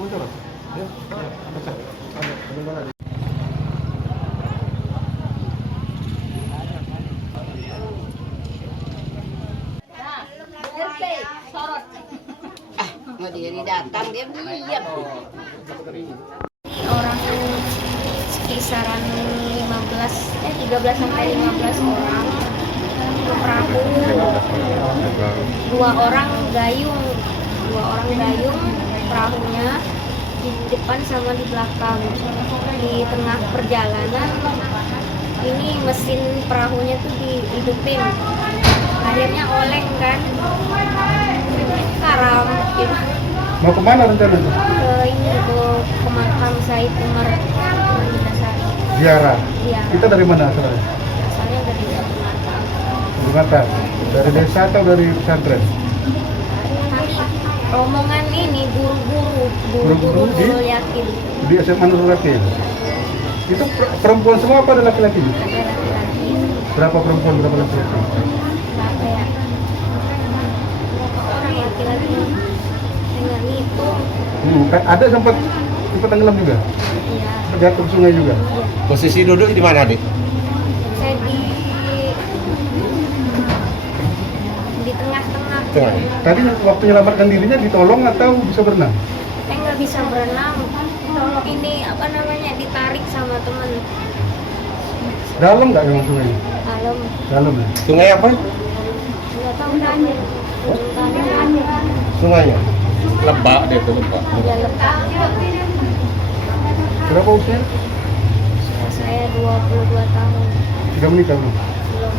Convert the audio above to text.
muncul. Ya, ada. Ada. Nggak diri datang dia diam. Orang kisaran 13 sampai 15 orang ke perahu, dua orang gayung perahunya di depan sama di belakang. Di tengah perjalanan ini mesin perahunya tuh dihidupin, akhirnya oleng kan, karam gitu. Mau kemana rencananya? Ke makam Said Umar Mandasari. Ziarah. Iya. Kita dari mana asalnya? Asalnya dari Sumatera. Sumatera. Dari desa atau dari pesantren? Rombongan ini Guru-guru di? Nurul Yakin. Di SMA Nurul Yakin. Itu perempuan semua apa ada laki-laki? Ada laki-laki. Berapa perempuan, berapa laki-laki? Berapa ya? Berapa orang laki-laki? Dengan itu. Ada sempat tenggelam juga? Iya. Jatuh ke sungai juga? Iya. Posisi duduk di mana, Dik? Saya di tengah-tengah. Tengah. Tadi waktu menyelamatkan dirinya ditolong atau bisa berenang? Saya nggak bisa berenang. Ini apa namanya, ditarik sama teman. Dalam nggak memang sungai? Dalam. Dalam ya? Sungai apa? Nggak tahu nanya. Sungainya? Lebak deh itu, Lebak. Dia lepas. Berapa usia? Saya 22 tahun. Sudah menikah belum? Belum.